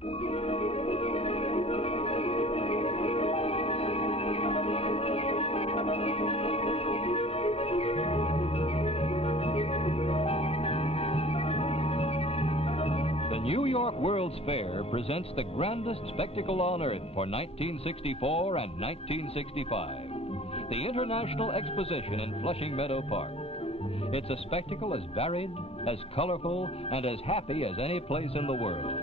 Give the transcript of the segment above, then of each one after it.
The New York World's Fair presents the grandest spectacle on Earth for 1964 and 1965, the International Exposition in Flushing Meadow Park. It's a spectacle as varied, as colorful, and as happy as any place in the world.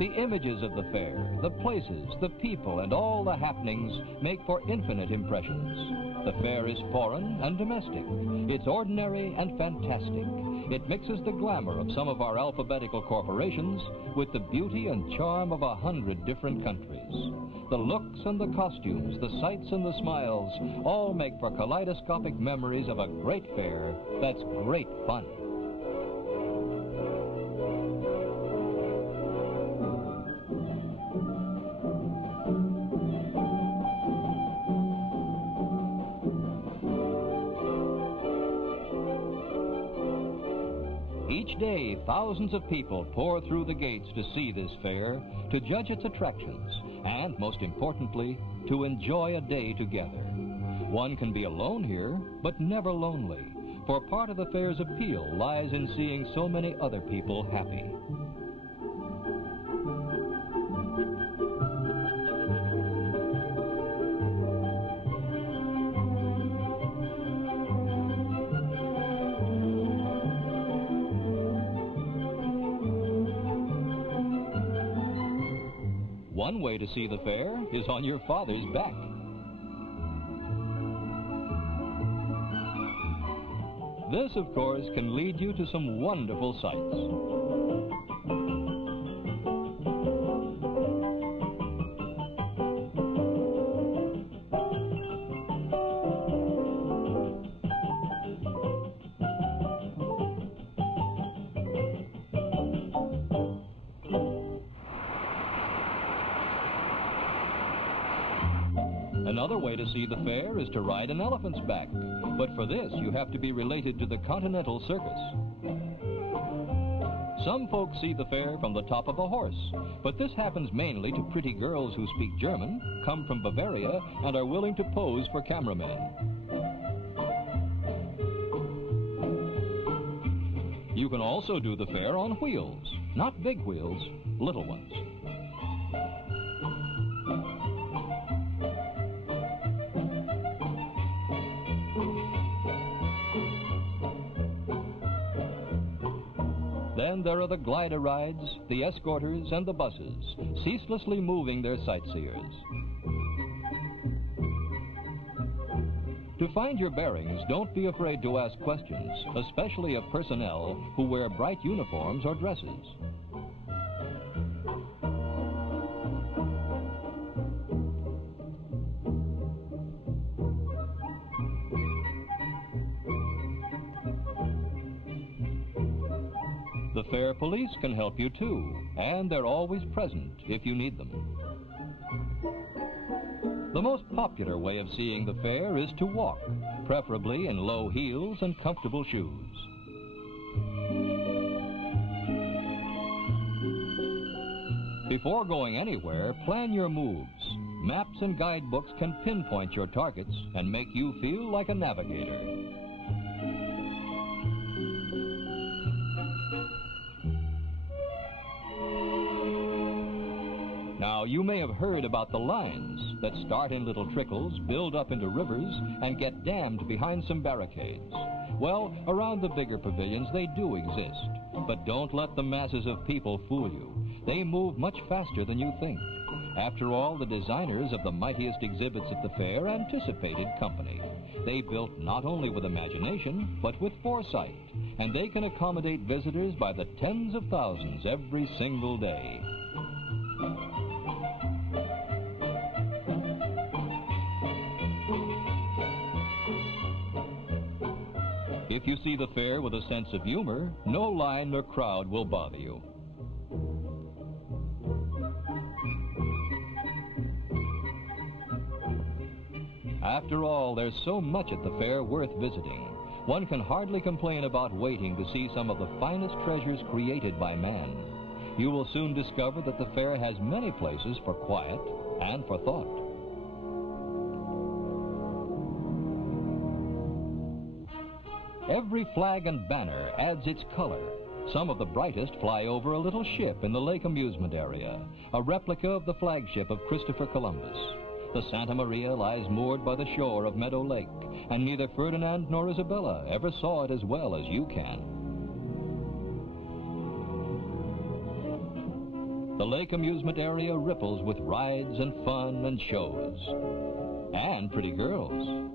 The images of the fair, the places, the people, and all the happenings make for infinite impressions. The fair is foreign and domestic. It's ordinary and fantastic. It mixes the glamour of some of our alphabetical corporations with the beauty and charm of 100 different countries. The looks and the costumes, the sights and the smiles, all make for kaleidoscopic memories of a great fair that's great fun. Each day, thousands of people pour through the gates to see this fair, to judge its attractions, and, most importantly, to enjoy a day together. One can be alone here, but never lonely, for part of the fair's appeal lies in seeing so many other people happy. One way to see the fair is on your father's back. This, of course, can lead you to some wonderful sights. Another way to see the fair is to ride an elephant's back, but for this you have to be related to the Continental Circus. Some folks see the fair from the top of a horse, but this happens mainly to pretty girls who speak German, come from Bavaria, and are willing to pose for cameramen. You can also do the fair on wheels, not big wheels, little ones. Then there are the glider rides, the escorters, and the buses, ceaselessly moving their sightseers. To find your bearings, don't be afraid to ask questions, especially of personnel who wear bright uniforms or dresses. The fair police can help you too, and they're always present if you need them. The most popular way of seeing the fair is to walk, preferably in low heels and comfortable shoes. Before going anywhere, plan your moves. Maps and guidebooks can pinpoint your targets and make you feel like a navigator. Now, you may have heard about the lines that start in little trickles, build up into rivers, and get dammed behind some barricades. Well, around the bigger pavilions, they do exist. But don't let the masses of people fool you. They move much faster than you think. After all, the designers of the mightiest exhibits at the fair anticipated company. They built not only with imagination, but with foresight, and they can accommodate visitors by the tens of thousands every single day. If you see the fair with a sense of humor, no line nor crowd will bother you. After all, there's so much at the fair worth visiting. One can hardly complain about waiting to see some of the finest treasures created by man. You will soon discover that the fair has many places for quiet and for thought. Every flag and banner adds its color. Some of the brightest fly over a little ship in the lake amusement area, a replica of the flagship of Christopher Columbus. The Santa Maria lies moored by the shore of Meadow Lake, and neither Ferdinand nor Isabella ever saw it as well as you can. The lake amusement area ripples with rides and fun and shows. And pretty girls.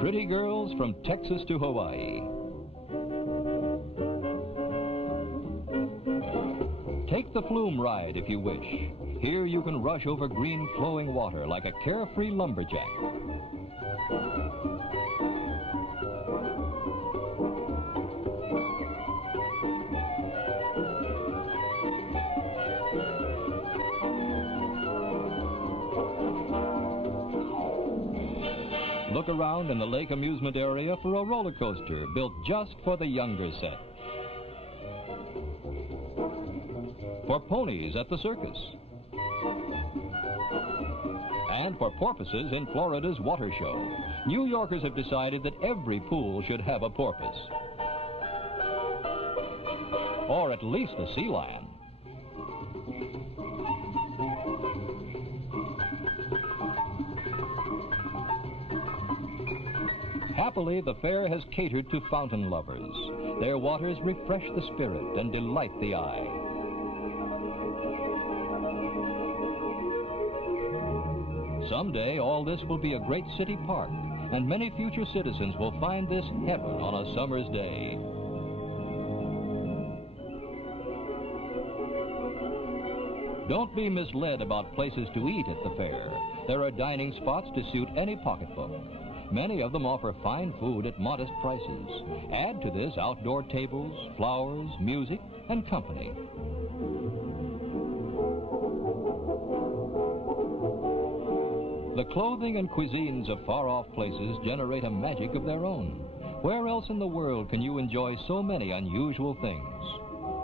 Pretty girls from Texas to Hawaii. Take the flume ride if you wish. Here you can rush over green flowing water like a carefree lumberjack. Look around in the lake amusement area for a roller coaster built just for the younger set. For ponies at the circus. And for porpoises in Florida's water show. New Yorkers have decided that every pool should have a porpoise. Or at least a sea lion. Happily, the fair has catered to fountain lovers. Their waters refresh the spirit and delight the eye. Someday, all this will be a great city park, and many future citizens will find this heaven on a summer's day. Don't be misled about places to eat at the fair. There are dining spots to suit any pocketbook. Many of them offer fine food at modest prices. Add to this outdoor tables, flowers, music, and company. The clothing and cuisines of far-off places generate a magic of their own. Where else in the world can you enjoy so many unusual things?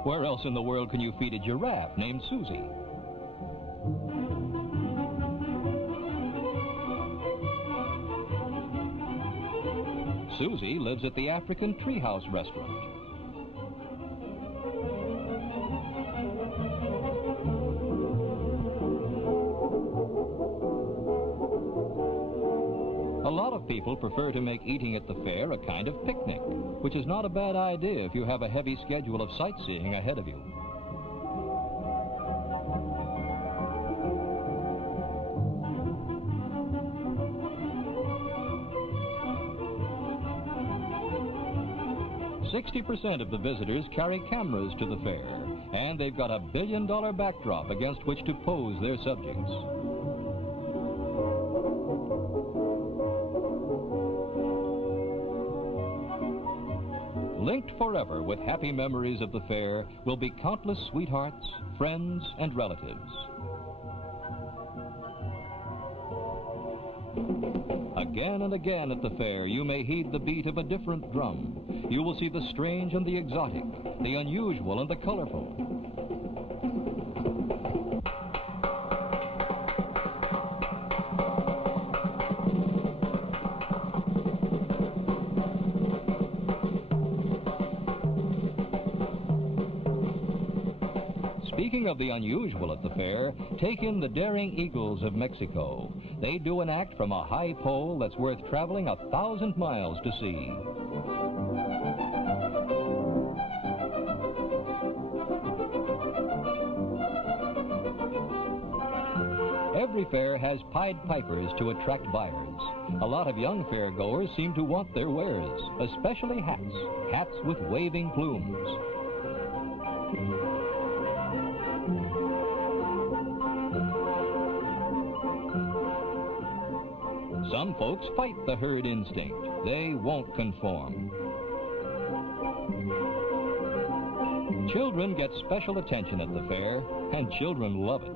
Where else in the world can you feed a giraffe named Susie? Susie lives at the African Treehouse restaurant. A lot of people prefer to make eating at the fair a kind of picnic, which is not a bad idea if you have a heavy schedule of sightseeing ahead of you. %60 of the visitors carry cameras to the fair, and they've got a billion-dollar backdrop against which to pose their subjects. Linked forever with happy memories of the fair will be countless sweethearts, friends, and relatives. Again and again at the fair, you may heed the beat of a different drum. You will see the strange and the exotic, the unusual and the colorful. Speaking of the unusual at the fair, take in the daring eagles of Mexico. They do an act from a high pole that's worth traveling 1,000 miles to see. Every fair has Pied Pipers to attract buyers. A lot of young fairgoers seem to want their wares, especially hats with waving plumes. Some folks fight the herd instinct. They won't conform. Children get special attention at the fair, and children love it.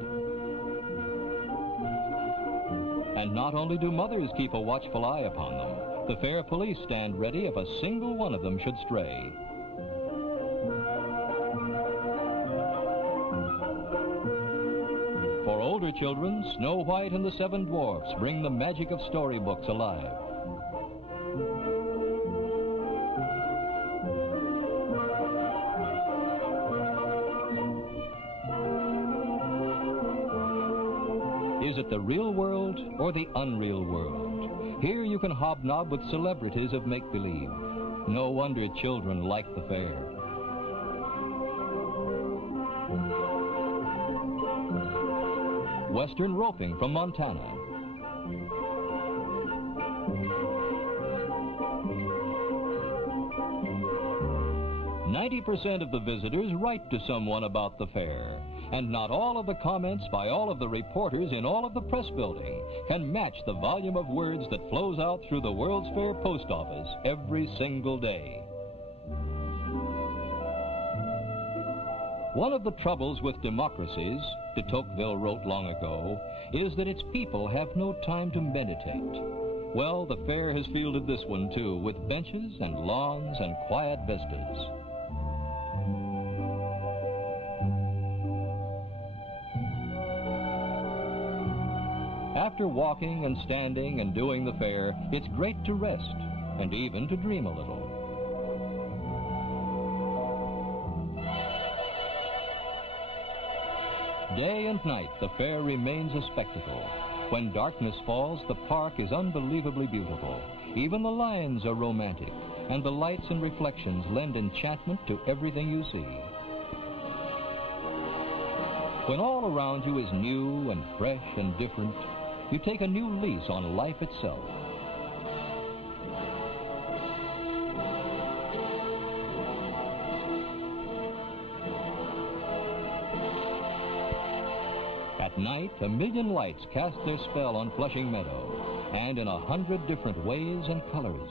And not only do mothers keep a watchful eye upon them, The fair police stand ready if a single one of them should stray. For older children, Snow White and the Seven Dwarfs bring the magic of storybooks alive. Is it the real world or the unreal world? Here you can hobnob with celebrities of make-believe. No wonder children like the fair. Western roping from Montana. "90% of the visitors write to someone about the fair, and not all of the comments by all of the reporters in all of the press building can match the volume of words that flows out through the World's Fair post office every single day." One of the troubles with democracies, de Tocqueville wrote long ago, is that its people have no time to meditate. Well, the fair has fielded this one too, with benches and lawns and quiet vistas. After walking and standing and doing the fair, it's great to rest and even to dream a little. Day and night, the fair remains a spectacle. When darkness falls, the park is unbelievably beautiful. Even the lions are romantic, and the lights and reflections lend enchantment to everything you see. When all around you is new and fresh and different, you take a new lease on life itself. At night, a million lights cast their spell on Flushing Meadow, and in 100 different ways and colors.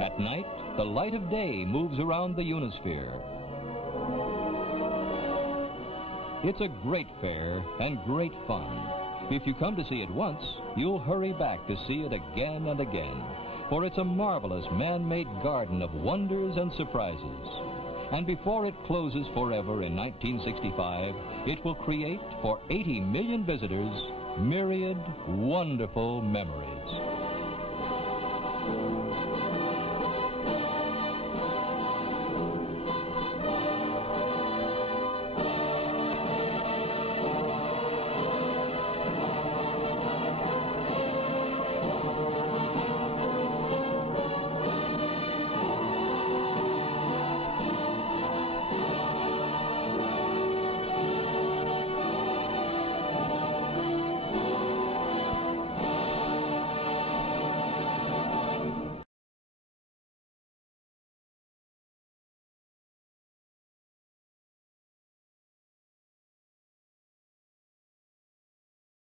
At night, the light of day moves around the Unisphere. It's a great fair and great fun. If you come to see it once, you'll hurry back to see it again and again, for it's a marvelous man-made garden of wonders and surprises. And before it closes forever in 1965, it will create, for 80 million visitors, myriad wonderful memories.